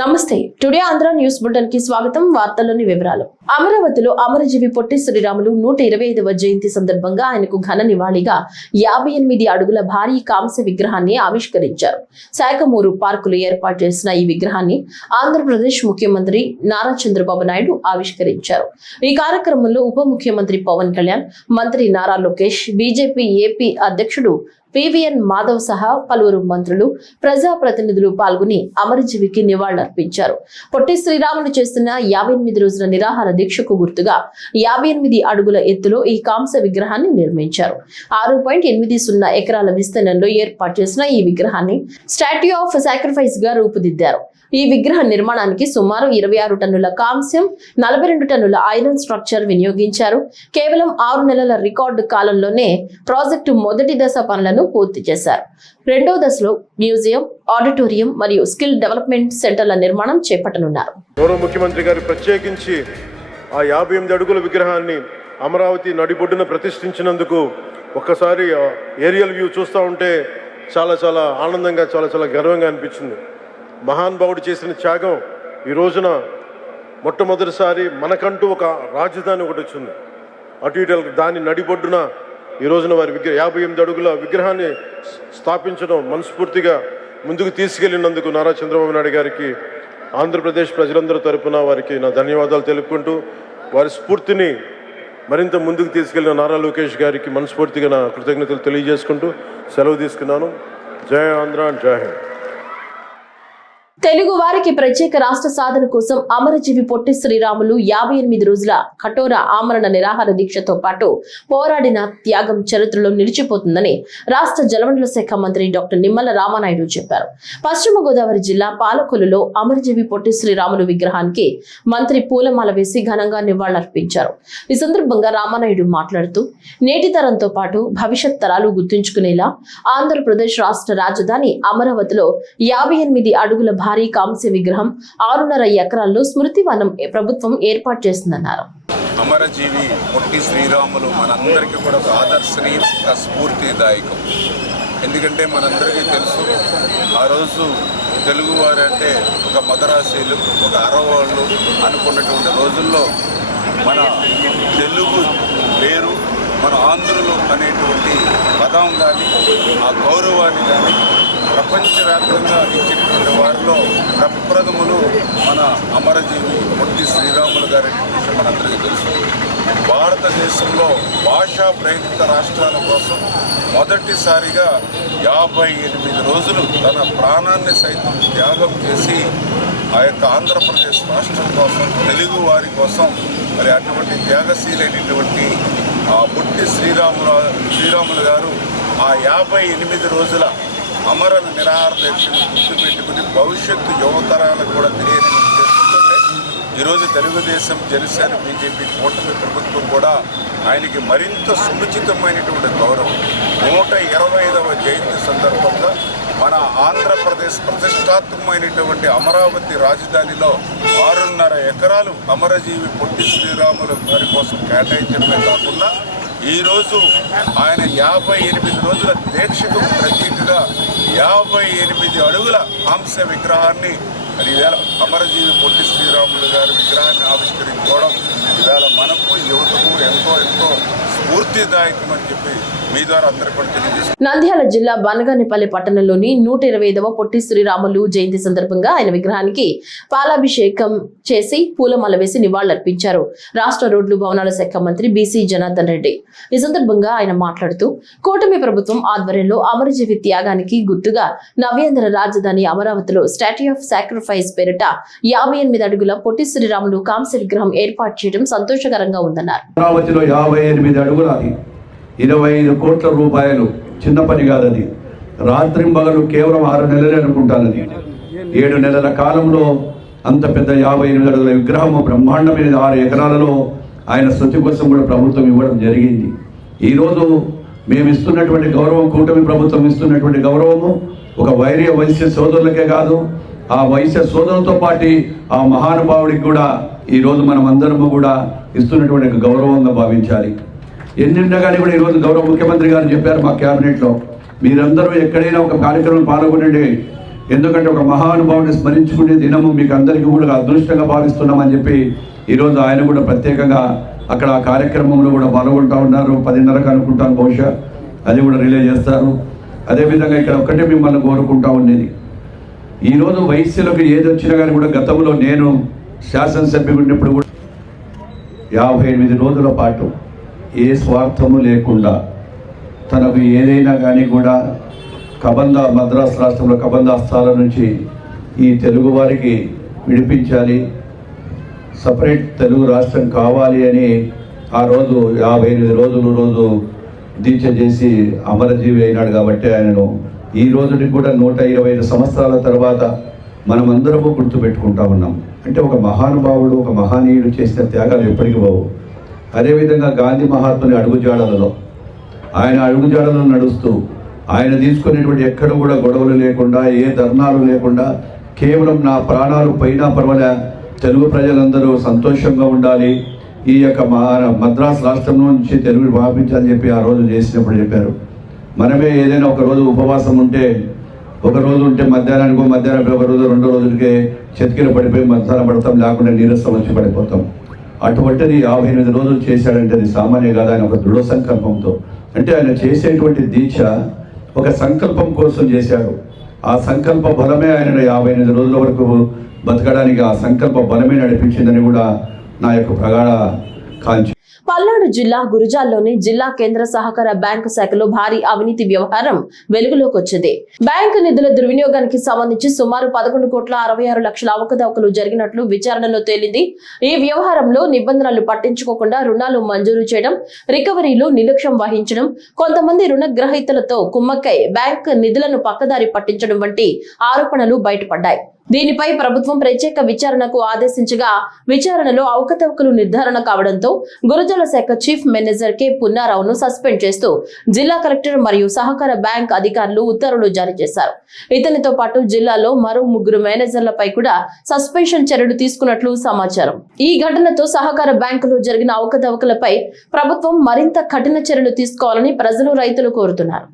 నమస్తే today Andhra news bulletin కి స్వాగతం. వార్తల్లోని వివరాలు. అమరావతిలో అమరజీవి పొట్టి శ్రీరాములు 125వ జయంతి సందర్భంగా ఆయనకు ఘన నివాళిగా 58 అడుగుల భారీ కాంస్య విగ్రహాన్ని ఆవిష్కరించారు. శాఖమూరు పార్కులో ఏర్పాటు చేసిన ఈ విగ్రహాన్ని ఆంధ్రప్రదేశ్ ముఖ్యమంత్రి నారా చంద్రబాబు నాయుడు ఆవిష్కరించారు. ఈ కార్యక్రమంలో ఉప ముఖ్యమంత్రి పవన్ కళ్యాణ్, మంత్రి నారా లోకేష్, బీజేపీ ఏపీ అధ్యక్షుడు పివిఎన్ మాధవ్ సహా పలువురు మంత్రులు, ప్రజాప్రతినిధులు పాల్గొని అమరజీవికి నివాళులర్పించారు. పొట్టి శ్రీరాములు చేస్తున్న 58 రోజుల నిరాహార దీక్షకు గుర్తుగా 58 అడుగుల ఎత్తులో ఈ కాంస్య విగ్రహాన్ని నిర్మించారు. 6.80 ఎకరాల విస్తీర్ణంలో ఏర్పాటు చేసిన ఈ విగ్రహాన్ని స్టాట్యూ ఆఫ్ సాక్రిఫైస్ గా రూపుదిద్దారు. ఈ విగ్రహ నిర్మాణానికి సుమారు 26 టన్నుల కాంస్యం, 42 టన్నుల ఐరన్ స్ట్రక్చర్ వినియోగించారు. కేవలం 6 నెలల రికార్డు కాలంలోనే ప్రాజెక్టు మొదటి దశ పనులను పూర్తి చేశారు. రెండో దశలో మ్యూజియం, ఆడిటోరియం మరియు స్కిల్ డెవలప్మెంట్ సెంటర్ల నిర్మాణం చేపట్టనున్నారు. గౌరవ ముఖ్యమంత్రి గారు ప్రత్యేకించి ఆ 58 అడుగుల విగ్రహాన్ని అమరావతి నడిబొడ్డున ప్రతిష్ఠించినందుకు ఒక్కసారి ఏరియల్ వ్యూ చూస్తూ ఉంటే చాలా ఆనందంగా, చాలా గర్వంగా అనిపించింది. మహానుభావుడు చేసిన త్యాగం ఈ రోజున మొట్టమొదటిసారి మనకంటూ ఒక రాజధాని ఒకటి వచ్చింది. అటు ఇటు దాని నడిబొడ్డున ఈ రోజున వారి 58 అడుగుల విగ్రహాన్ని స్థాపించడం మనస్ఫూర్తిగా ముందుకు తీసుకెళ్లినందుకు నారా చంద్రబాబు నాయుడు గారికి, ఆంధ్రప్రదేశ్ ప్రజలందరి తరపున వారికి నా ధన్యవాదాలు తెలుపుకుంటూ, వారి స్ఫూర్తిని మరింత ముందుకు తీసుకెళ్లిన నారా లోకేష్ గారికి మనస్ఫూర్తిగా నా కృతజ్ఞతలు తెలియజేసుకుంటూ సెలవు తీసుకున్నాను. జై ఆంధ్ర, జై హింద్. తెలుగు వారికి ప్రత్యేక రాష్ట్ర సాధన కోసం అమరజీవి పొట్టి శ్రీరాములు 58 రోజుల కఠోర ఆమరణ నిరాహార దీక్షతో పాటు పోరాడిన త్యాగం చరిత్రలో నిలిచిపోతుందని రాష్ట్ర జలవనరుల శాఖ మంత్రి డాక్టర్ నిమ్మల రామానాయుడు చెప్పారు. పశ్చిమ గోదావరి జిల్లా పాలకొల్లులో అమరజీవి పొట్టి శ్రీరాములు విగ్రహానికి మంత్రి పూలమాల వేసి ఘనంగా నివాళులర్పించారు. ఈ సందర్భంగా రామానాయుడు మాట్లాడుతూ, నేటి తరంతో పాటు భవిష్యత్ తరాలు గుర్తుంచుకునేలా ఆంధ్రప్రదేశ్ రాష్ట్ర రాజధాని అమరావతిలో 58 అడుగుల భారీ కాంస్య విగ్రహం 6.5 ఎకరాల్లో స్మృతివనం ప్రభుత్వం ఏర్పాటు చేసిందన్నారు. అమరజీవి పొట్టి శ్రీరాములు మనందరికీ కూడా ఒక ఆదర్శనీయం, ఒక స్ఫూర్తిదాయకం. ఎందుకంటే మనందరికీ తెలుసు, ఆ రోజు తెలుగువారు అంటే ఒక మదరాసీలు, ఒక అరవాళ్ళు అనుకున్నటువంటి రోజుల్లో మన తెలుగు పేరు, మన ఆంధ్రులు అనేటువంటి పదం కానీ, ఆ గౌరవాన్ని కానీ ప్రపంచవ్యాప్తంగా ఇచ్చినటువంటి వారిలో ప్రప్రథములు మన అమరజీవి పొట్టి శ్రీరాములు గారి విషయం మనందరికీ తెలుసు. భారతదేశంలో భాషా ప్రయుక్త రాష్ట్రాల కోసం మొదటిసారిగా 58 రోజులు తన ప్రాణాన్ని సైతం త్యాగం చేసి ఆ యొక్క ఆంధ్రప్రదేశ్ రాష్ట్రం కోసం, తెలుగు వారి కోసం మరి అటువంటి త్యాగశీలైనటువంటి ఆ పొట్టి శ్రీరాములు గారు ఆ 58 రోజుల అమర నిరాహార దీక్షను గుర్తుపెట్టుకుని భవిష్యత్తు యువతరాలకు కూడా తెలియని ఉద్దేశంతోనే ఈరోజు తెలుగుదేశం, జనసేన, బీజేపీ కూటమి ప్రభుత్వం కూడా ఆయనకి మరింత సముచితమైనటువంటి గౌరవం 125వ జయంతి సందర్భంగా మన ఆంధ్రప్రదేశ్ ప్రతిష్టాత్మకమైనటువంటి అమరావతి రాజధానిలో 6.5 ఎకరాలు అమరజీవి పొట్టి శ్రీరాములు గారి కోసం కేటాయించడమే కాకుండా ఈరోజు ఆయన 58 రోజుల దీక్షకు ప్రతీకగా 58 అడుగుల కాంస్య విగ్రహాన్ని ఈవేళ అమరజీవి పొట్టి శ్రీరాములు గారి విగ్రహాన్ని ఆవిష్కరించుకోవడం ఈవేళ మనకు, యువతకు ఎంతో స్ఫూర్తిదాయకం అని చెప్పి మీ ద్వారా అందరికీ కూడా తెలియజేస్తారు. నంద్యాల జిల్లా బనగానేపల్లి పట్టణంలోని 125వ పొట్టి శ్రీరాములు జయంతి సందర్భంగా ఆయన విగ్రహానికి పాలాభిషేకం చేసి పూలమాల వేసి నివాళులర్పించారు. రాష్ట్ర రోడ్లు భవనాల శాఖ మంత్రి బీసీ జనార్దన్ రెడ్డి ఈ సందర్భంగా ఆయన మాట్లాడుతూ, కూటమి ప్రభుత్వం ఆధ్వర్యంలో అమరజీవి త్యాగానికి గుర్తుగా నవ్యాంధ్ర రాజధాని అమరావతిలో స్టాట్యూ ఆఫ్ సాక్రిఫైస్ పేరిట 58 అడుగుల పొట్టి శ్రీరాములు కాంస్య విగ్రహం ఏర్పాటు చేయడం సంతోషకరంగా ఉందన్నారు. 25 కోట్ల రూపాయలు చిన్న పని కాదది. రాత్రింబగలు కేవలం 6 నెలలే అనుకుంటానది. 7 నెలల కాలంలో అంత పెద్ద 58 అడుగుల విగ్రహము బ్రహ్మాండమైన 6 ఎకరాలలో ఆయన శృతి కోసం కూడా ప్రభుత్వం ఇవ్వడం జరిగింది. ఈరోజు మేము ఇస్తున్నటువంటి గౌరవం, కూటమి ప్రభుత్వం ఇస్తున్నటువంటి గౌరవము ఒక వైశ్య సోదరులకే కాదు, ఆ వైశ్య సోదరులతో పాటు ఆ మహానుభావుడికి కూడా ఈరోజు మనం అందరము కూడా ఇస్తున్నటువంటి గౌరవంగా భావించాలి. ఎన్నిండగానే కూడా ఈరోజు గౌరవ ముఖ్యమంత్రి గారు చెప్పారు మా క్యాబినెట్లో, మీరందరూ ఎక్కడైనా ఒక కార్యక్రమం పాల్గొనండి, ఎందుకంటే ఒక మహానుభావుని స్మరించుకునే దినము మీకు అందరికీ కూడా అదృష్టంగా భావిస్తున్నామని చెప్పి ఈరోజు ఆయన కూడా ప్రత్యేకంగా అక్కడ ఆ కార్యక్రమంలో కూడా పాల్గొంటూ ఉన్నారు. 10:30కి అనుకుంటాను, బహుశా అది కూడా రిలే చేస్తారు. అదేవిధంగా ఇక్కడ ఒక్కటే మిమ్మల్ని కోరుకుంటా ఉండేది, ఈరోజు వైశ్యులకు ఏది వచ్చినా కానీ కూడా గతంలో నేను శాసనసభ్యుడు ఉన్నప్పుడు కూడా 58 రోజుల పాటు ఏ స్వార్థము లేకుండా తనకు ఏదైనా కానీ కూడా మద్రాసు రాష్ట్రంలో కబంధాస్తాల నుంచి ఈ తెలుగు వారికి విడిపించాలి, సపరేట్ తెలుగు రాష్ట్రం కావాలి అని ఆ రోజు 58 రోజు దీక్ష చేసి అమరజీవి అయినాడు. కాబట్టి ఆయనను ఈ రోజుకి కూడా 125 సంవత్సరాల తర్వాత మనమందరము గుర్తుపెట్టుకుంటా ఉన్నాం. అంటే ఒక మహానుభావుడు, ఒక మహనీయుడు చేసిన త్యాగాలు ఎప్పటికీ పోవు. అదేవిధంగా గాంధీ మహాత్ముని ఆయన అడుగుజాడలలో నడుస్తూ ఆయన తీసుకునేటువంటి ఎక్కడ కూడా గొడవలు లేకుండా, ఏ ధర్నాలు లేకుండా, కేవలం నా ప్రాణాలు పోయినా పర్వాలే, తెలుగు ప్రజలందరూ సంతోషంగా ఉండాలి, ఈ యొక్క మద్రాసు రాష్ట్రం నుంచి తెలుగుని పంపించాలని చెప్పి ఆ రోజు చేసినప్పుడు చెప్పారు. మనమే ఏదైనా ఒక రోజు ఉపవాసం ఉంటే, ఒక రోజు ఉంటే మధ్యాహ్నం ఒక రోజు 2 రోజులకే చెతికిన పడిపోయి మధ్యాహ్నం పడతాం, లేకుండా నీరసం వచ్చి పడిపోతాం. అటువంటిది 58 రోజులు చేశాడంటే అది సామాన్య కాదు. ఆయన ఒక దృఢ సంకల్పంతో, అంటే ఆయన చేసేటువంటి దీక్ష ఒక సంకల్పం కోసం చేశాడు. ఆ సంకల్ప బలమే ఆయన 58 రోజుల వరకు బతకడానికి ఆ సంకల్ప బలమే నడిపించిందని కూడా నా యొక్క ప్రగాఢ కాంక్ష. పల్నాడు జిల్లా గురజాల్లోని జిల్లా కేంద్ర సహకార బ్యాంకు శాఖలో భారీ అవినీతి వ్యవహారం వెలుగులోకి వచ్చింది. బ్యాంకు నిధుల దుర్వినియోగానికి సంబంధించి సుమారు 11,66,00,000 అవకతవకలు జరిగినట్లు విచారణలో తేలింది. ఈ వ్యవహారంలో నిబంధనలు పట్టించుకోకుండా రుణాలు మంజూరు చేయడం, రికవరీలు నిర్లక్ష్యం వహించడం, కొంతమంది రుణగ్రహీతలతో కుమ్మక్కై బ్యాంక్ నిధులను పక్కదారి పట్టించడం వంటి ఆరోపణలు బయటపడ్డాయి. దీనిపై ప్రభుత్వం ప్రత్యేక విచారణకు ఆదేశించగా విచారణలో అవకతవకలు నిర్ధారణ కావడంతో గురజాల శాఖ చీఫ్ మేనేజర్ కె పున్నారావును సస్పెండ్ చేస్తూ జిల్లా కలెక్టర్ మరియు సహకార బ్యాంక్ అధికారులు ఉత్తర్వులు జారీ చేశారు. ఇతనితో పాటు జిల్లాలో మరో 3 మేనేజర్లపై కూడా సస్పెన్షన్ చర్యలు తీసుకున్నట్లు సమాచారం. ఈ ఘటనతో సహకార బ్యాంకులో జరిగిన అవకతవకలపై ప్రభుత్వం మరింత కఠిన చర్యలు తీసుకోవాలని ప్రజలు, రైతులు కోరుతున్నారు.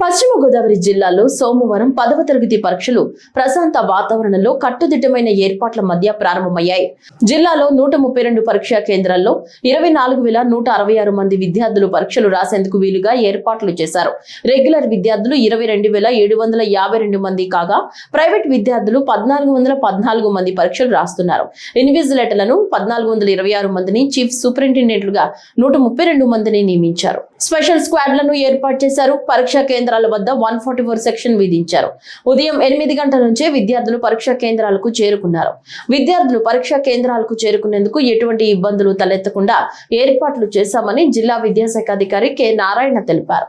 పశ్చిమ గోదావరి జిల్లాలో సోమవారం 10వ తరగతి పరీక్షలు ప్రశాంత వాతావరణంలో కట్టుదిట్టమైన ఏర్పాట్ల మధ్య ప్రారంభమయ్యాయి. జిల్లాలో 132 పరీక్షా కేంద్రాల్లో 24,166 మంది విద్యార్థులు పరీక్షలు రాసేందుకు వీలుగా ఏర్పాట్లు చేశారు. రెగ్యులర్ విద్యార్థులు 22,752 మంది కాగా ప్రైవేట్ విద్యార్థులు 1,414 మంది పరీక్షలు రాస్తున్నారు. ఇన్విజిలేటర్లను 1,426 మందిని, చీఫ్ సూపరింటెండెంట్లుగా 132 మందిని నియమించారు. స్పెషల్ స్క్వాడ్లను ఏర్పాటు చేశారు. పరీక్షా కేంద్రాల వద్ద 144 సెక్షన్ విధించారు. ఉదయం 8 గంటల నుంచే విద్యార్థులు పరీక్షా కేంద్రాలకు చేరుకున్నారు. విద్యార్థులు పరీక్షా కేంద్రాలకు చేరుకునేందుకు ఎటువంటి ఇబ్బందులు తలెత్తకుండా ఏర్పాట్లు చేశామని జిల్లా విద్యాశాఖ అధికారి కె నారాయణ తెలిపారు.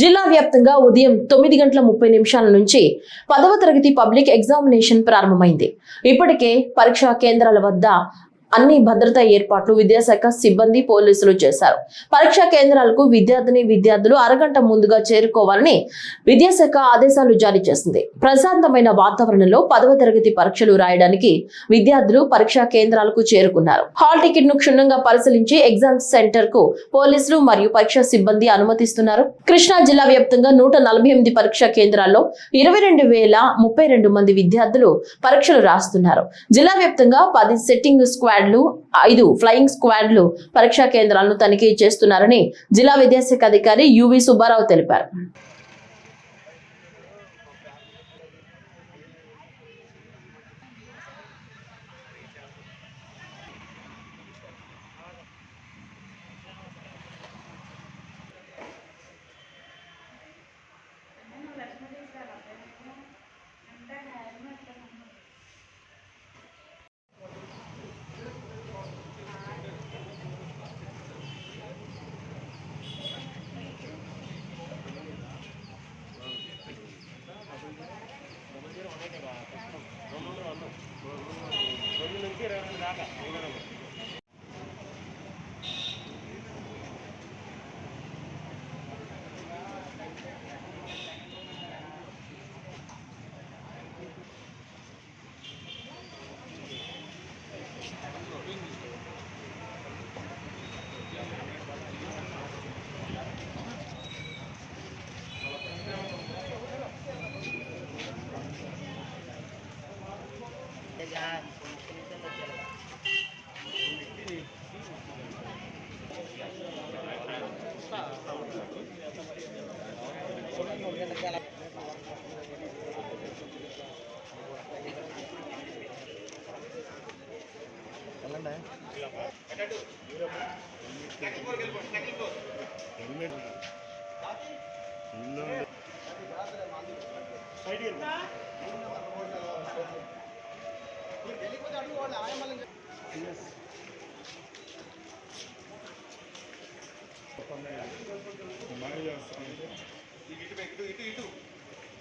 జిల్లా వ్యాప్తంగా ఉదయం 9:30 నుంచి 10వ తరగతి పబ్లిక్ ఎగ్జామినేషన్ ప్రారంభమైంది. ఇప్పటికే పరీక్షా కేంద్రాల వద్ద అన్ని భద్రతా ఏర్పాట్లు విద్యాశాఖ సిబ్బంది పోలీసులు చేశారు. పరీక్షా కేంద్రాలకు విద్యార్థులు అరగంట ముందుగా చేరుకోవాలని విద్యాశాఖ ఆదేశాలు జారీ చేసింది. ప్రశాంతమైన వాతావరణంలో 10వ తరగతి పరీక్షలు రాయడానికి విద్యార్థులు పరీక్షా కేంద్రాలకు చేరుకున్నారు. హాల్ టికెట్ ను క్షుణ్ణంగా పరిశీలించి ఎగ్జామ్ సెంటర్ కు పోలీసులు మరియు పరీక్షా సిబ్బంది అనుమతిస్తున్నారు. కృష్ణా జిల్లా వ్యాప్తంగా 148 పరీక్షా కేంద్రాల్లో 22,032 మంది విద్యార్థులు పరీక్షలు రాస్తున్నారు. జిల్లా వ్యాప్తంగా 10 సెట్టింగ్ స్క్వాడ్లు 5 ఫ్లయింగ్ స్క్వాడ్లు పరీక్షా కేంద్రాలను తనిఖీ చేస్తున్నారని జిల్లా విద్యాశాఖ అధికారి యువి సుబ్బారావు తెలిపారు.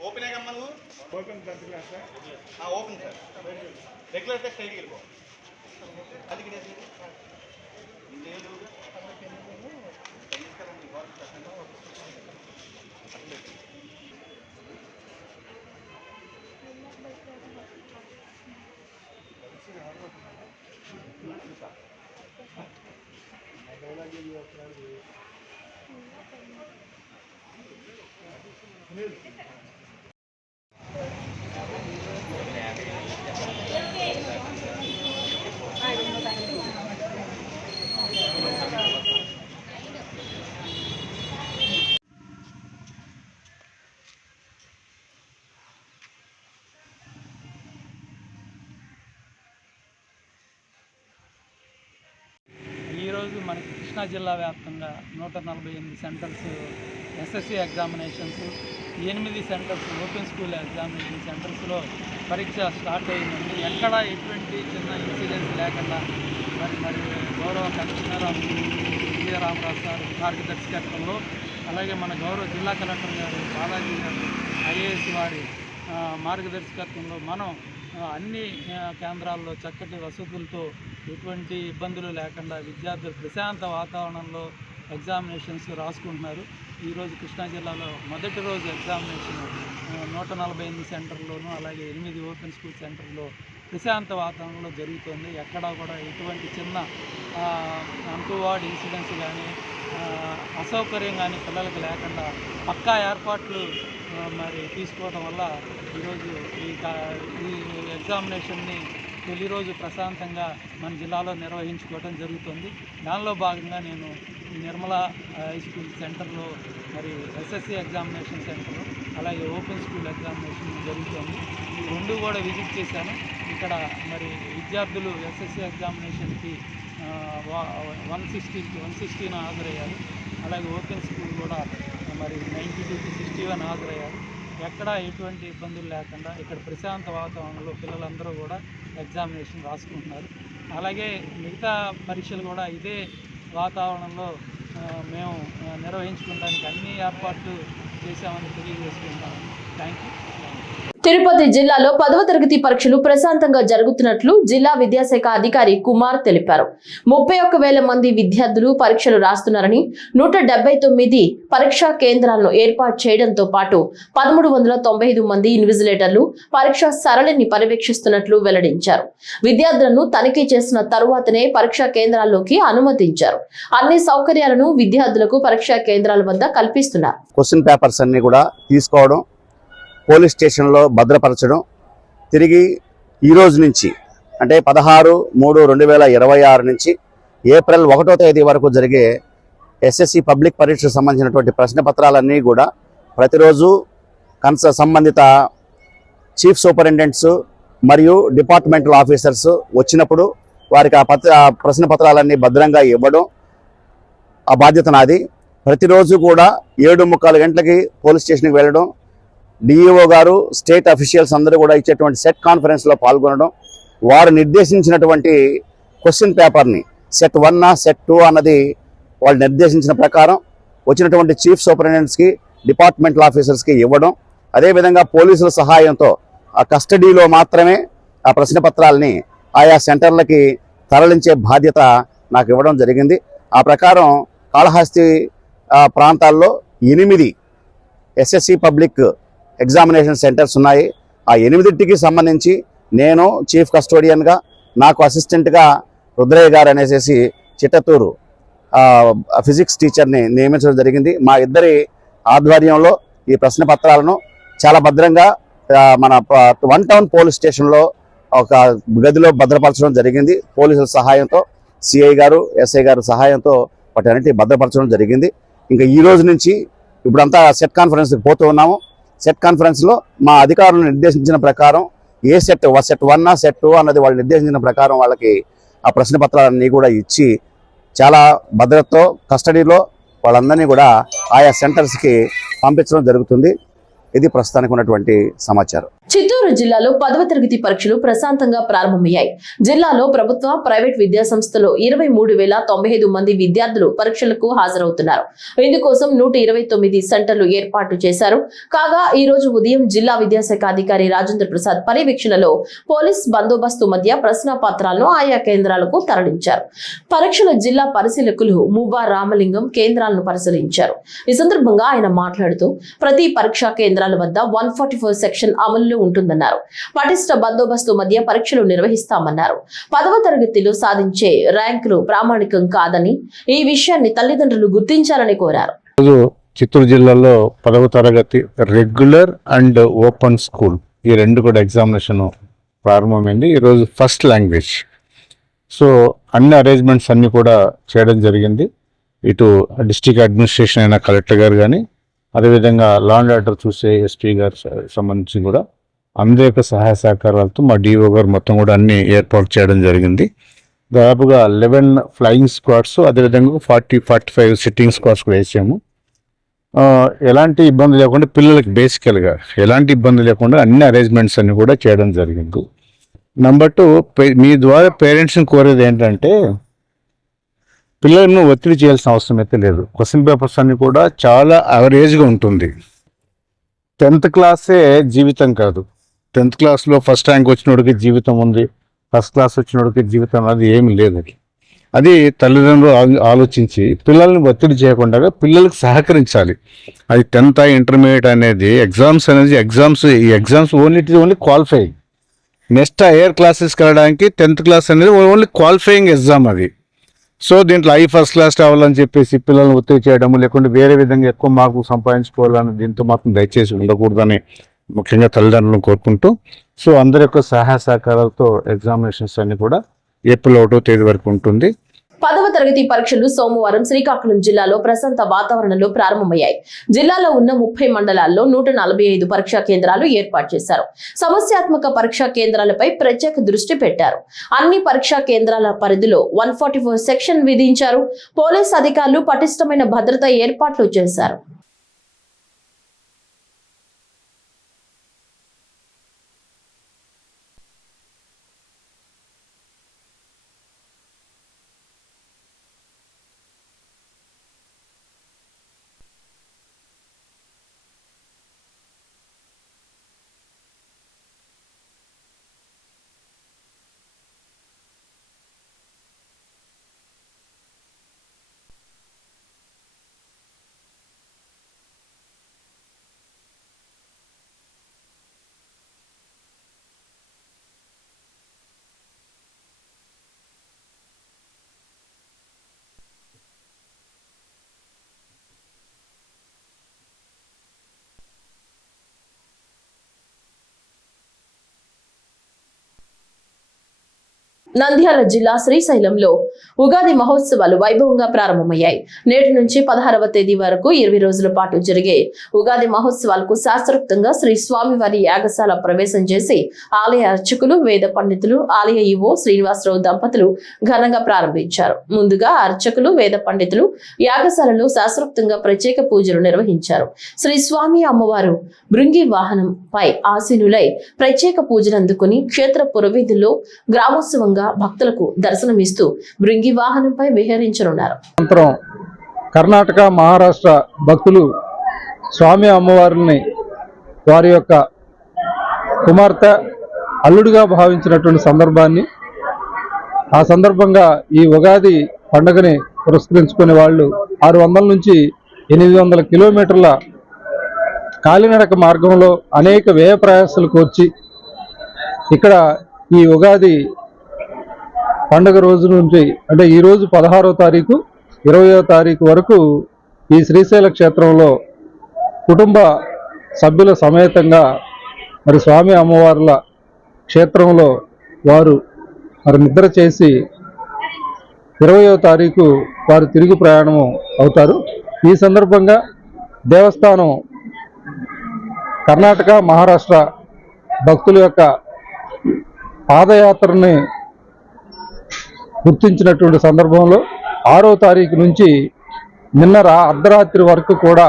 ఓపెన్ అయ్యమ్మా నువ్వు open open sir regular test ID వెళ్ళిపో అది ఈరోజు మనకి కృష్ణా జిల్లా వ్యాప్తంగా 148 centres SSC examinations, 8 centres open school examination సెంటర్స్లో పరీక్ష స్టార్ట్ అయిందండి. ఎక్కడా ఎటువంటి చిన్న ఇన్సిడెంట్స్ లేకుండా మరి గౌరవ కమిషనర్ రామరాజు సార్ మార్గదర్శకత్వంలో, అలాగే మన గౌరవ జిల్లా కలెక్టర్ గారు బాలాజీ గారు ఐఏఎస్ వారి మార్గదర్శకత్వంలో మనం అన్ని కేంద్రాల్లో చక్కటి వసతులతో ఎటువంటి ఇబ్బందులు లేకుండా విద్యార్థులు ప్రశాంత వాతావరణంలో ఎగ్జామినేషన్స్ రాసుకుంటున్నారు. ఈరోజు కృష్ణా జిల్లాలో మొదటి రోజు ఎగ్జామినేషన్ 148 సెంటర్లోనూ అలాగే 8 ఓపెన్ స్కూల్ సెంటర్లో ప్రశాంత వాతావరణంలో జరుగుతుంది. ఎక్కడా కూడా ఎటువంటి చిన్న అంటువార్డ్ ఇన్సిడెంట్స్ కానీ అసౌకర్యం కానీ పిల్లలకు లేకుండా పక్కా ఏర్పాట్లు మరి తీసుకోవడం వల్ల ఈరోజు ఈ ఎగ్జామినేషన్ని తొలి రోజు ప్రశాంతంగా మన జిల్లాలో నిర్వహించుకోవడం జరుగుతుంది. దానిలో భాగంగా నేను నిర్మల హై స్కూల్ సెంటర్లో మరి ఎస్ఎస్సి ఎగ్జామినేషన్ సెంటర్ అలాగే ఓపెన్ స్కూల్ ఎగ్జామినేషన్ జరుగుతుంది. ఈ రెండు కూడా విజిట్ చేశాను. ఇక్కడ మరి విద్యార్థులు ఎస్ఎస్సి ఎగ్జామినేషన్కి 116 హాజరయ్యారు. అలాగే ఓపెన్ స్కూల్ కూడా మరి 92 to 61 హాజరయ్యారు. ఎక్కడ ఎటువంటి ఇబ్బందులు లేకుండా ఇక్కడ ప్రశాంత వాతావరణంలో పిల్లలందరూ కూడా ఎగ్జామినేషన్ రాసుకుంటున్నారు. అలాగే మిగతా పరీక్షలు కూడా ఇదే వాతావరణంలో మేము నిర్వహించుకోవడానికి అన్ని ఏర్పాట్లు చేశామని తెలియజేసుకుంటాము. Thank you. తిరుపతి జిల్లాలో 10వ తరగతి పరీక్షలు ప్రశాంతంగా జరుగుతున్నట్లు జిల్లా విద్యాశాఖ అధికారి కుమార్ తెలిపారు. 31,000 మంది విద్యార్థులు పరీక్షలు రాస్తున్నారని 179 పరీక్షా కేంద్రాలను ఏర్పాటు చేయడంతో పాటు 1395 మంది ఇన్విజిలేటర్లు పరీక్షా సరళిని పర్యవేక్షిస్తున్నట్లు వెల్లడించారు. విద్యార్థులను తనిఖీ చేసిన తరువాతనే పరీక్షా కేంద్రాల్లోకి అనుమతించారు. అన్ని సౌకర్యాలను విద్యార్థులకు పరీక్షా కేంద్రాల వద్ద కల్పిస్తున్నారు. క్వశ్చన్ పేపర్స్ అన్ని కూడా తీసుకోవడం, పోలీస్ స్టేషన్లో భద్రపరచడం, తిరిగి ఈ రోజు నుంచి అంటే 16/3/2026 నుంచి ఏప్రిల్ 1వ తేదీ వరకు జరిగే ఎస్ఎస్సి పబ్లిక్ పరీక్షకు సంబంధించినటువంటి ప్రశ్న పత్రాలన్నీ కూడా ప్రతిరోజు సంబంధిత చీఫ్ సూపరింటెండెంట్స్ మరియు డిపార్ట్మెంటల్ ఆఫీసర్స్ వచ్చినప్పుడు వారికి ఆ ప్రశ్న పత్రాలన్నీ భద్రంగా ఇవ్వడం ఆ బాధ్యత నాది. ప్రతిరోజు కూడా 7:45 గంటలకి పోలీస్ స్టేషన్కి వెళ్ళడం, డిఈఓ గారు స్టేట్ అఫీషియల్స్ అందరూ కూడా ఇచ్చేటువంటి సెట్ కాన్ఫరెన్స్లో పాల్గొనడం, వారు నిర్దేశించినటువంటి క్వశ్చన్ పేపర్ని సెట్ 1 సెట్ 2 అన్నది వాళ్ళు నిర్దేశించిన ప్రకారం వచ్చినటువంటి చీఫ్ సూపరింటెండెంట్స్కి డిపార్ట్మెంటల్ ఆఫీసర్స్కి ఇవ్వడం, అదేవిధంగా పోలీసుల సహాయంతో ఆ కస్టడీలో మాత్రమే ఆ ప్రశ్న పత్రాలని ఆయా సెంటర్లకి తరలించే బాధ్యత నాకు ఇవ్వడం జరిగింది. ఆ ప్రకారం కాళహస్తి ప్రాంతాల్లో 8 ఎస్ఎస్సి పబ్లిక్ ఎగ్జామినేషన్ సెంటర్స్ ఉన్నాయి. ఆ 8టికి సంబంధించి నేను చీఫ్ కస్టోడియన్గా, నాకు అసిస్టెంట్గా రుద్రయ్య గారు అనేసి చిట్టతూరు ఫిజిక్స్ టీచర్ని నియమించడం జరిగింది. మా ఇద్దరి ఆధ్వర్యంలో ఈ ప్రశ్న పత్రాలను చాలా భద్రంగా మన 1 టౌన్ పోలీస్ స్టేషన్లో ఒక గదిలో భద్రపరచడం జరిగింది. పోలీసుల సహాయంతో, సిఐ గారు, ఎస్ఐ గారు సహాయంతో వాటన్నిటి భద్రపరచడం జరిగింది. ఇంకా ఈ రోజు నుంచి ఇప్పుడంతా సెట్ కాన్ఫరెన్స్కి పోతూ ఉన్నాము. సెట్ కాన్ఫరెన్స్లో మా అధికారులు నిర్దేశించిన ప్రకారం ఏ సెట్ 1 సెట్ 2 అన్నది వాళ్ళు నిర్దేశించిన ప్రకారం వాళ్ళకి ఆ ప్రశ్న పత్రాలన్నీ కూడా ఇచ్చి చాలా భద్రతతో కస్టడీలో వాళ్ళందరినీ కూడా ఆయా సెంటర్స్కి పంపించడం జరుగుతుంది. ఇది ప్రస్తుతానికి ఉన్నటువంటి సమాచారం. చిత్తూరు జిల్లాలో 10వ తరగతి పరీక్షలు ప్రశాంతంగా ప్రారంభమయ్యాయి. జిల్లాలో ప్రభుత్వ, ప్రైవేట్ విద్యాసంస్థలో 23,095 మంది విద్యార్థులు పరీక్షలకు హాజరవుతున్నారు. ఇందుకోసం 129 సెంటర్లు ఏర్పాటు చేశారు. కాగా ఈ రోజు ఉదయం జిల్లా విద్యాశాఖ అధికారి రాజేంద్ర ప్రసాద్ పర్యవేక్షణలో పోలీస్ బందోబస్తు మధ్య ప్రశ్న పత్రాలను ఆయా కేంద్రాలకు తరలించారు. పరీక్షల జిల్లా పరిశీలకులు మువ్వా రామలింగం కేంద్రాలను పరిశీలించారు. ఈ సందర్భంగా ఆయన మాట్లాడుతూ ప్రతి పరీక్షా కేంద్రాల వద్ద 144 సెక్షన్ అమలులో ఉంటుందన్నారు. పటిష్ట బందోబస్తు మధ్య పరీక్షలు నిర్వహిస్తామన్నారు. 10వ తరగతిలో సాధించే ర్యాంకులు ప్రామాణికం కాదని, ఈ విషయాన్ని తల్లిదండ్రులు గుర్తించాలని కోరారు. చిత్తూరు జిల్లాలో 10వ తరగతి రెగ్యులర్ అండ్ ఓపెన్ స్కూల్ ఈ రెండు కూడా ఎగ్జామినేషన్ ప్రారంభమైంది. ఈరోజు ఫస్ట్ లాంగ్వేజ్. సో అన్ని అరేంజ్మెంట్స్ అన్ని కూడా చేయడం జరిగింది. ఇటు డిస్ట్రిక్ట్ అడ్మినిస్ట్రేషన్ అయిన కలెక్టర్ గారు కానీ, అదేవిధంగా లా అండ్ ఆర్డర్ చూసే ఎస్పీ గారు సంబంధించి కూడా అందరి యొక్క సహాయ సహకారాలతో మా డిఓ గారు మొత్తం కూడా అన్ని ఏర్పాటు చేయడం జరిగింది. దాదాపుగా 11 ఫ్లయింగ్ స్క్వాడ్స్, అదేవిధంగా 40-45 సిట్టింగ్ స్క్వాడ్స్ కూడా వేసాము. ఎలాంటి ఇబ్బంది లేకుండా పిల్లలకి బేసికల్గా ఎలాంటి ఇబ్బంది లేకుండా అన్ని అరేంజ్మెంట్స్ అన్ని కూడా చేయడం జరిగింది. నెంబర్ 2, మీ ద్వారా పేరెంట్స్ని కోరేది ఏంటంటే పిల్లలను ఒత్తిడి చేయాల్సిన అవసరం అయితే లేదు. క్వశ్చన్ పేపర్స్ అన్ని కూడా చాలా యావరేజ్గా ఉంటుంది. 10th క్లాసే జీవితం కాదు. 10th క్లాస్లో ఫస్ట్ ర్యాంక్ వచ్చినోడికి జీవితం ఉంది, ఫస్ట్ క్లాస్ వచ్చినోడికి జీవితం అది ఏమి లేదు. అది తల్లిదండ్రులు ఆలోచించి పిల్లల్ని ఒత్తిడి చేయకుండా పిల్లలకు సహకరించాలి. అది 10th ఇంటర్మీడియట్ అనేది ఈ exams only qualifying. Next hire క్లాసెస్కి వెళ్ళడానికి 10th క్లాస్ అనేది ఓన్లీ క్వాలిఫైయింగ్ ఎగ్జామ్ అది. సో దీంట్లో ఫస్ట్ క్లాస్ రావాలని చెప్పేసి పిల్లల్ని ఒత్తిడి చేయడం, లేకుంటే వేరే విధంగా ఎక్కువ మార్కులు సంపాదించుకోవాలని దీంతో మాత్రం దయచేసి ఉండకూడదని ముఖ్యంగా తల్లిదండ్రులను కోరుకుంటూ, సో అందరి యొక్క సహాయ సహకారాలతో ఎగ్జామినేషన్స్ అన్ని కూడా ఏప్రిల్ 1వ తేదీ వరకు ఉంటుంది. 10వ తరగతి పరీక్షలు సోమవారం శ్రీకాకుళం జిల్లాలో ప్రశాంత వాతావరణంలో ప్రారంభమయ్యాయి. జిల్లాలో ఉన్న 30 మండలాల్లో 145 పరీక్షా కేంద్రాలు ఏర్పాటు చేశారు. సమస్యాత్మక పరీక్షా కేంద్రాలపై ప్రత్యేక దృష్టి పెట్టారు. అన్ని పరీక్షా కేంద్రాల పరిధిలో 144 సెక్షన్ విధించారు. పోలీస్ అధికారులు పటిష్టమైన భద్రతా ఏర్పాట్లు చేశారు. నంద్యాల జిల్లా శ్రీశైలంలో ఉగాది మహోత్సవాలు వైభవంగా ప్రారంభమయ్యాయి. నేటి నుంచి 16వ తేదీ వరకు 20 రోజుల పాటు జరిగే ఉగాది మహోత్సవాలకు శాస్త్రోక్తంగా శ్రీ స్వామివారి యాగశాల ప్రవేశం చేసి ఆలయ అర్చకులు, వేద పండితులు, ఆలయ ఈవో శ్రీనివాసరావు దంపతులు ఘనంగా ప్రారంభించారు. ముందుగా అర్చకులు, వేద పండితులు యాగశాలలో శాస్త్రోక్తంగా ప్రత్యేక పూజలు నిర్వహించారు. శ్రీ స్వామి అమ్మవారు భృంగి వాహనం పై ఆసీనులై ప్రత్యేక పూజలు అందుకుని క్షేత్ర పురవీధుల్లో గ్రామోత్సవంగా భక్తులకు దర్శనమిస్తూ భృంగి వాహనంపై విహరించనున్నారు. అనంతరం కర్ణాటక, మహారాష్ట్ర భక్తులు స్వామి అమ్మవారిని వారి యొక్క కుమార్తె, అల్లుడిగా భావించినటువంటి సందర్భాన్ని, ఆ సందర్భంగా ఈ ఉగాది పండుగని పురస్కరించుకునే వాళ్ళు 600 నుంచి 800 కిలోమీటర్ల కాలినడక మార్గంలో అనేక వ్యయ ప్రయాసాలు కోర్చి ఇక్కడ ఈ ఉగాది పండుగ రోజు నుంచి, అంటే ఈరోజు 16వ తారీఖు 20వ తారీఖు వరకు ఈ శ్రీశైల క్షేత్రంలో కుటుంబ సభ్యుల సమేతంగా మరి స్వామి అమ్మవార్ల క్షేత్రంలో వారు మరి నిద్ర చేసి 20వ తారీఖు వారు తిరిగి ప్రయాణం అవుతారు. ఈ సందర్భంగా దేవస్థానం కర్ణాటక, మహారాష్ట్ర భక్తుల యొక్క పాదయాత్రని గుర్తించినటువంటి సందర్భంలో 6వ తారీఖు నుంచి నిన్న అర్ధరాత్రి వరకు కూడా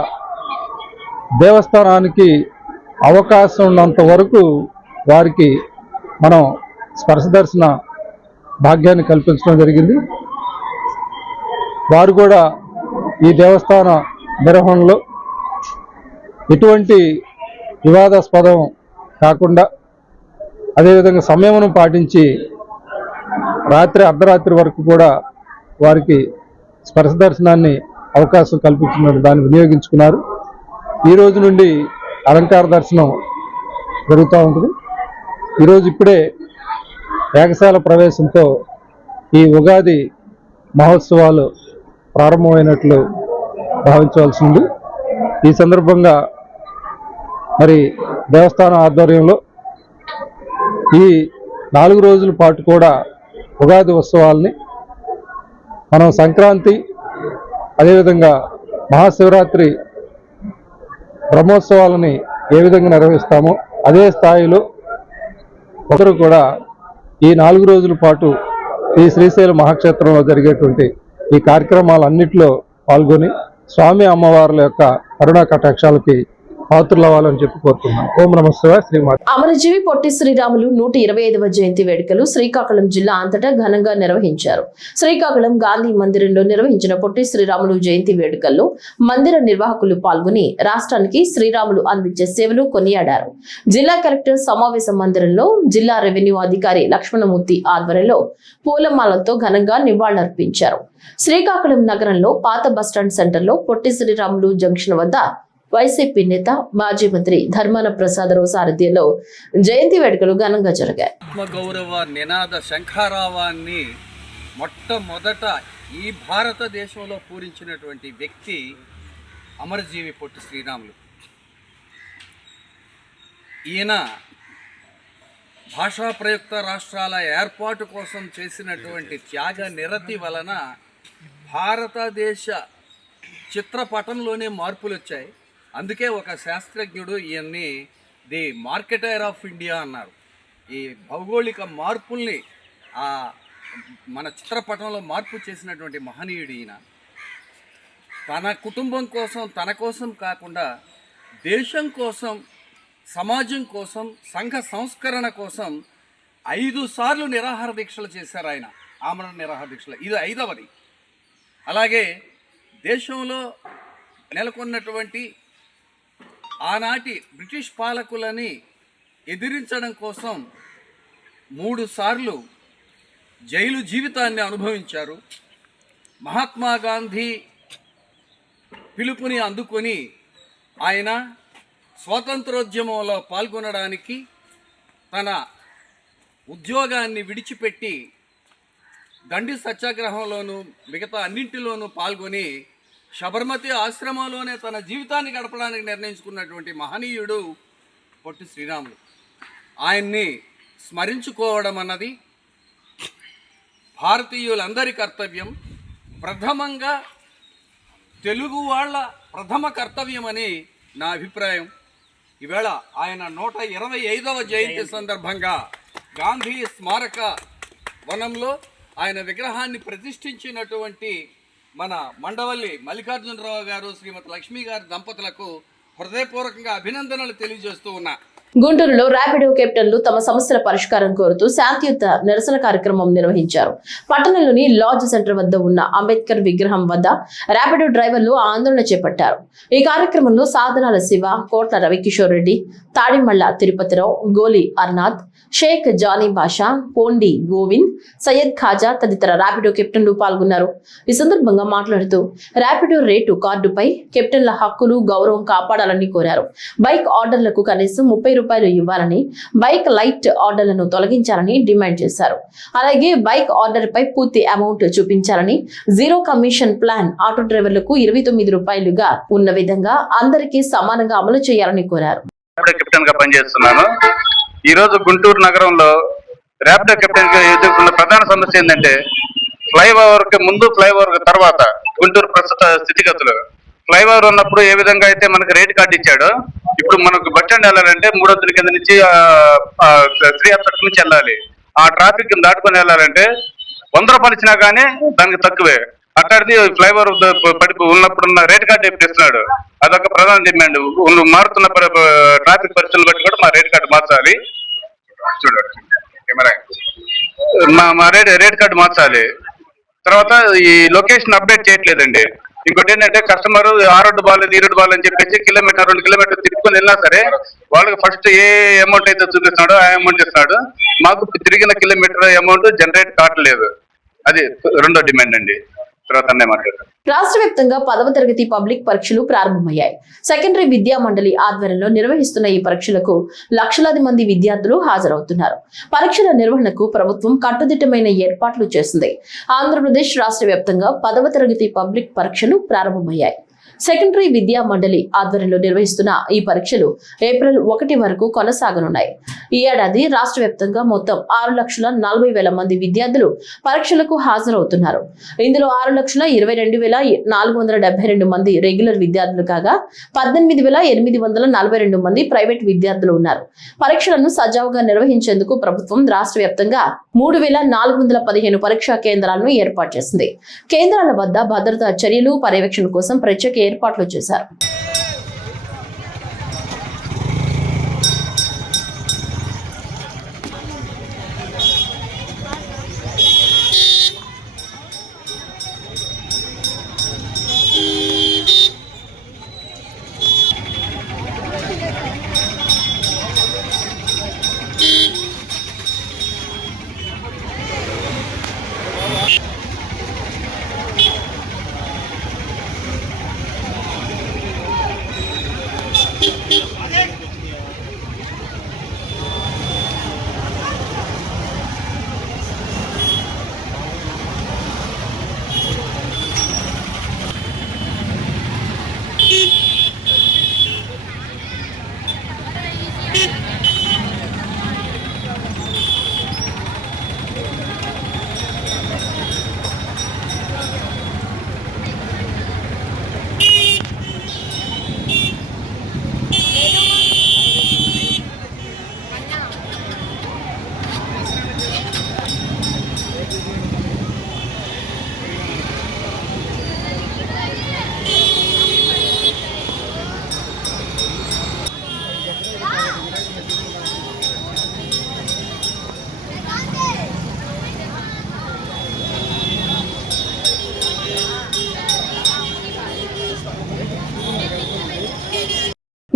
దేవస్థానానికి అవకాశం ఉన్నంత వరకు వారికి మనం స్పర్శ దర్శన భాగ్యాన్ని కల్పించడం జరిగింది. వారు కూడా ఈ దేవస్థాన నిర్వహణలో ఎటువంటి వివాదాస్పదం కాకుండా అదేవిధంగా సంయమనం పాటించి అర్ధరాత్రి వరకు కూడా వారికి స్పర్శ దర్శనాన్ని అవకాశం కల్పించిన దాన్ని వినియోగించుకున్నారు. ఈ రోజు నుండి అలంకార దర్శనం జరుగుతూ ఉంటుంది. ఈరోజు ఇప్పుడే యాగశాల ప్రవేశంతో ఈ ఉగాది మహోత్సవాలు ప్రారంభమైనట్లు భావించవలసింది. ఈ సందర్భంగా మరి దేవస్థానం ఆధ్వర్యంలో ఈ 4 రోజుల పాటు కూడా ఉగాది ఉత్సవాల్ని మనం సంక్రాంతి, అదేవిధంగా మహాశివరాత్రి బ్రహ్మోత్సవాలని ఏ విధంగా నిర్వహిస్తామో అదే స్థాయిలో ఒకరు కూడా ఈ 4 రోజుల పాటు ఈ శ్రీశైల మహాక్షేత్రంలో జరిగేటువంటి ఈ కార్యక్రమాలన్నింటిలో పాల్గొని స్వామి అమ్మవార్ల యొక్క కరుణా కటాక్షాలకి పాత్రలవ్వాలని చెప్పి కోరుతున్నాను. ఓం నమః శివాయ. శ్రీమాత. అమరజీవి పొట్టి శ్రీరాములు 125వ జయంతి వేడుకలు శ్రీకాకుళం జిల్లా అంతటా ఘనంగా నిర్వహించారు. శ్రీకాకుళం గాంధీ మందిరంలో నిర్వహించిన పొట్టి శ్రీరాములు జయంతి వేడుకల్లో మందిర నిర్వాహకులు పాల్గొని రాష్ట్రానికి శ్రీరాములు అందించే సేవలు కొనియాడారు. జిల్లా కలెక్టర్ సమావేశ మందిరంలో జిల్లా రెవెన్యూ అధికారి లక్ష్మణమూర్తి ఆధ్వర్యంలో పూలమాలతో ఘనంగా నివాళులర్పించారు. శ్రీకాకుళం నగరంలో పాత బస్టాండ్ సెంటర్లో పొట్టి శ్రీరాములు జంక్షన్ వద్ద వైసీపీ నేత మాజీ మంత్రి ధర్మాన ప్రసాదరావు సారథ్యంలో జయంతి వేడుకలు ఘనంగా జరిగాయి. ఆత్మగౌరవ నినాద శంఖారావాన్ని మొట్టమొదట ఈ భారతదేశంలో పూరించినటువంటి వ్యక్తి అమరజీవి పొట్టి శ్రీరాములు. ఈయన భాషా ప్రయుక్త రాష్ట్రాల ఏర్పాటు కోసం చేసినటువంటి త్యాగ నిరతి వలన భారతదేశ చిత్రపటంలోనే మార్పులు వచ్చాయి. అందుకే ఒక శాస్త్రజ్ఞుడు ఈయన్ని ది మార్కెటైర్ ఆఫ్ ఇండియా అన్నారు. ఈ భౌగోళిక మార్పుల్ని మన చిత్రపటంలో మార్పు చేసినటువంటి మహనీయుడు ఈయన. తన కుటుంబం కోసం, తన కోసం కాకుండా దేశం కోసం, సమాజం కోసం, సంఘ సంస్కరణ కోసం 5 సార్లు నిరాహార దీక్షలు చేశారు ఆయన. ఆమరణ నిరాహార దీక్షలు, ఇది 5వది. అలాగే దేశంలో నెలకొన్నటువంటి ఆనాటి బ్రిటిష్ పాలకులని ఎదిరించడం కోసం 3 సార్లు జైలు జీవితాన్ని అనుభవించారు. మహాత్మా గాంధీ పిలుపుని అందుకొని ఆయన స్వాతంత్రోద్యమంలో పాల్గొనడానికి తన ఉద్యోగాన్ని విడిచిపెట్టి దండి సత్యాగ్రహంలోనూ మిగతా అన్నింటిలోనూ పాల్గొని శబర్మతి ఆశ్రమంలోనే తన జీవితాన్ని గడపడానికి నిర్ణయించుకున్నటువంటి మహనీయుడు పొట్టి శ్రీరాములు. ఆయన్ని స్మరించుకోవడం అన్నది భారతీయులందరి కర్తవ్యం. ప్రథమంగా తెలుగు వాళ్ళ ప్రథమ కర్తవ్యం అని నా అభిప్రాయం. ఈవేళ ఆయన 125వ జయంతి సందర్భంగా గాంధీ స్మారక వనంలో ఆయన విగ్రహాన్ని ప్రతిష్ఠించినటువంటి మన మండవల్లి మల్లికార్జునరావు గారు, శ్రీమతి లక్ష్మీ గారి దంపతులకు హృదయపూర్వకంగా అభినందనలు తెలియజేస్తూ ఉన్నా. గుంటూరులో ర్యాపిడో కెప్టెన్లు తమ సమస్యల పరిష్కారం కోరుతూ శాంతియుత నిరసన కార్యక్రమం నిర్వహించారు. పట్టణంలోని లాడ్జ్ సెంటర్ వద్ద ఉన్న అంబేద్కర్ విగ్రహం వద్ద ర్యాపిడో డ్రైవర్లు ఆందోళన చేపట్టారు. ఈ కార్యక్రమంలో సాధనాల శివ, కోట్ల రవికిషోర్ రెడ్డి, తాడిమళ్ల తిరుపతిరావు, గోలి అర్నాథ్, షేక్ జానీ బాషా, పోండి గోవింద్, సయ్యద్ ఖాజా తదితర ర్యాపిడో కెప్టెన్లు పాల్గొన్నారు. ఈ సందర్భంగా మాట్లాడుతూ ర్యాపిడో రేటు కార్డుపై కెప్టెన్ల హక్కులు, గౌరవం కాపాడాలని కోరారు. బైక్ ఆర్డర్లకు కనీసం 30 రూపాయలు ఇవ్వాలని, బైక్ లైట్ ఆర్డర్లను తొలగించాలని డిమాండ్ చేశారు. అలాగే బైక్ ఆర్డర్ పై పూర్తి అమౌంట్ చూపించాలని, 0 కమిషన్ ప్లాన్ ఆటో డ్రైవర్లకు 29 రూపాయలుగా ఉన్న విధంగా అందరికీ సమానంగా అమలు చేయాలని కోరారు. కెప్టెన్ గా పనిచేస్తున్నాను. ఈ రోజు గుంటూరు నగరంలో ర్యాపిడో కెప్టెన్ గా ఎదుర్కొన్న ప్రధాన సమస్య ఏంటంటే ఫ్లైఓవర్ కి ముందు, ఫ్లైఓవర్ తర్వాత గుంటూరు ప్రస్తుత స్థితిగతులు. ఫ్లైఓవర్ ఉన్నప్పుడు ఏ విధంగా అయితే మనకు రేట్ కార్డు ఇచ్చాడో, ఇప్పుడు మనకు బస్ స్టాండ్ వెళ్ళాలంటే 300 కింద నుంచి 3 నుంచి వెళ్ళాలి. ఆ ట్రాఫిక్ దాటుకొని వెళ్ళాలంటే 100 రూపాయలు ఇచ్చినా కానీ దానికి తక్కువే. అట్లాంటిది ఫ్లైఓవర్ ఉన్నప్పుడున్న రేట్ కార్డు ఎప్పుడు ఇస్తున్నాడు. అదొక ప్రధాన డిమాండ్. మారుతున్న ట్రాఫిక్ పరిస్థితులు బట్టి కూడా మా రేట్ కార్డు మార్చాలి. చూడండి కెమెరా, మా రేట్ కార్డు మార్చాలి. తర్వాత ఈ లొకేషన్ అప్డేట్ చేయట్లేదండి. ఇంకోటి ఏంటంటే కస్టమర్ ఆ రోడ్డు బాగాలేదు, ఈ రోడ్డు బాగాలేదు అని చెప్పేసి 1-2 కిలోమీటర్లు తిప్పుకొని వెళ్ళినా సరే వాళ్ళకి ఫస్ట్ ఏ అమౌంట్ అయితే చూపిస్తున్నాడో ఆ అమౌంట్ ఇస్తున్నాడు. మాకు తిరిగిన కిలోమీటర్ అమౌంట్ జనరేట్ కావట్లేదు. అది 2వ డిమాండ్ అండి. తర్వాత మాట్లాడతారు. రాష్ట్ర వ్యాప్తంగా 10వ తరగతి పబ్లిక్ పరీక్షలు ప్రారంభమయ్యాయి. సెకండరీ విద్యా మండలి ఆధ్వర్యంలో నిర్వహిస్తున్న ఈ పరీక్షలకు లక్షలాది మంది విద్యార్థులు హాజరవుతున్నారు. పరీక్షల నిర్వహణకు ప్రభుత్వం కట్టుదిట్టమైన ఏర్పాట్లు చేసింది. ఆంధ్రప్రదేశ్ రాష్ట్ర వ్యాప్తంగా 10వ తరగతి పబ్లిక్ పరీక్షలు ప్రారంభమయ్యాయి. సెకండరీ విద్యా మండలి ఆధ్వర్యంలో నిర్వహిస్తున్న ఈ పరీక్షలు ఏప్రిల్ 1 వరకు కొనసాగనున్నాయి. ఈ ఏడాది రాష్ట్ర వ్యాప్తంగా మొత్తం 6,40,000 మంది విద్యార్థులు పరీక్షలకు హాజరవుతున్నారు. ఇందులో 6,22,472 మంది రెగ్యులర్ విద్యార్థులు కాగా 18,842 మంది ప్రైవేట్ విద్యార్థులు ఉన్నారు. పరీక్షలను సజావుగా నిర్వహించేందుకు ప్రభుత్వం రాష్ట్ర వ్యాప్తంగా 3,415 పరీక్షా కేంద్రాలను ఏర్పాటు చేసింది. కేంద్రాల వద్ద భద్రతా చర్యలు, పర్యవేక్షణ కోసం ప్రత్యేక ఏర్పాట్లు చేశారు.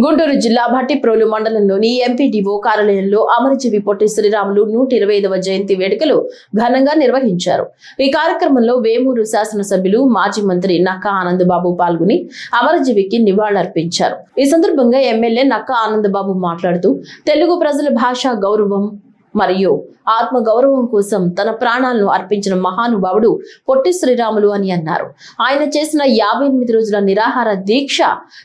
గుంటూరు జిల్లా భట్టిప్రోలు మండలంలోని ఎంపీడీఓ కార్యాలయంలో అమరజీవి పొట్టి శ్రీరాములు 125వ జయంతి వేడుకలు ఘనంగా నిర్వహించారు. ఈ కార్యక్రమంలో వేమూరు శాసనసభ్యులు మాజీ మంత్రి నక్కా ఆనందబాబు పాల్గొని అమరజీవికి నివాళులర్పించారు. ఈ సందర్భంగా ఎమ్మెల్యే నక్కా ఆనందబాబు మాట్లాడుతూ తెలుగు ప్రజల భాషా గౌరవం మరియు ఆత్మ గౌరవం కోసం తన ప్రాణాలను అర్పించిన మహానుభావుడు పొట్టి శ్రీరాములు అని అన్నారు. ఆయన చేసిన 58 రోజుల నిరాహార దీక్ష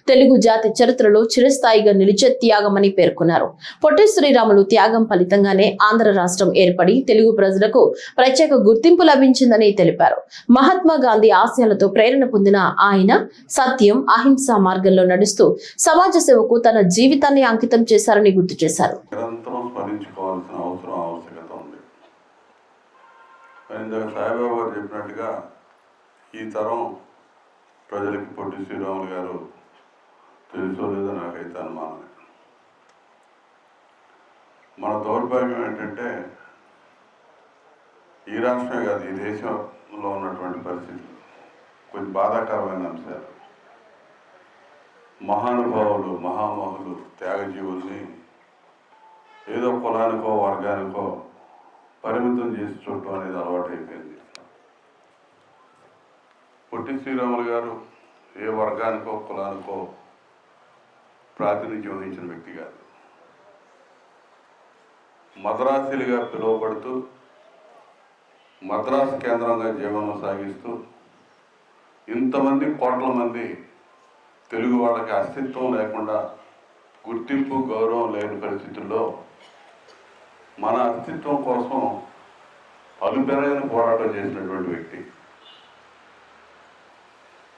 తెలుగు జాతి చరిత్రలో చిరస్థాయిగా నిలిచే త్యాగమని పేర్కొన్నారు. పొట్టి శ్రీరాములు త్యాగం ఫలితంగానే ఆంధ్ర రాష్ట్రం ఏర్పడి తెలుగు ప్రజలకు ప్రత్యేక గుర్తింపు లభించిందని తెలిపారు. మహాత్మా గాంధీ ఆశయాలతో ప్రేరణ పొందిన ఆయన సత్యం, అహింస మార్గంలో నడుస్తూ సమాజ సేవకు తన జీవితాన్ని అంకితం చేశారని గుర్తు చేశారు. ఆవశ్యకత ఉంది. ఇందాక సాయిబాబా గారు చెప్పినట్టుగా ఈ తరం ప్రజలకి పొట్టి శ్రీరాములు గారు తెలుసో లేదో నాకైతే అనుమానమే. మన దౌర్భాగ్యం ఏంటంటే ఈ రాష్ట్రమే కాదు, ఈ దేశంలో ఉన్నటువంటి పరిస్థితులు కొంచెం బాధాకరమైన అంశాలు. మహానుభావులు, మహామహులు, త్యాగజీవుల్ని ఏదో కులానికో వర్గానికో పరిమితం చేసి చూడటం అనేది అలవాటు అయిపోయింది. పొట్టి శ్రీరాములు గారు ఏ వర్గానికో కులానికో ప్రాతినిధ్యం వహించిన వ్యక్తి కాదు. మద్రాసులుగా పిలువబడుతూ మద్రాసు కేంద్రంగా జీవనం సాగిస్తూ ఇంతమంది కోట్ల మంది తెలుగు వాళ్ళకి అస్తిత్వం లేకుండా, గుర్తింపు గౌరవం లేని పరిస్థితుల్లో మన అస్తిత్వం కోసం అలుపెరగని పోరాటం చేసినటువంటి వ్యక్తి.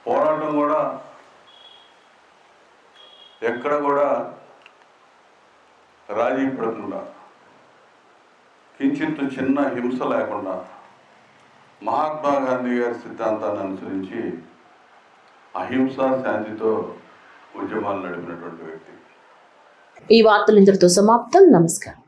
పోరాటం కూడా ఎక్కడ కూడా రాజీ పడకుండా, కించిత్ చిన్న హింస లేకుండా మహాత్మా గాంధీ గారి సిద్ధాంతాన్ని అనుసరించి అహింస, శాంతితో ఉద్యమాలు నడిపినటువంటి వ్యక్తి. ఈ వార్తలు ఇంతటితో సమాప్తం. నమస్కారం.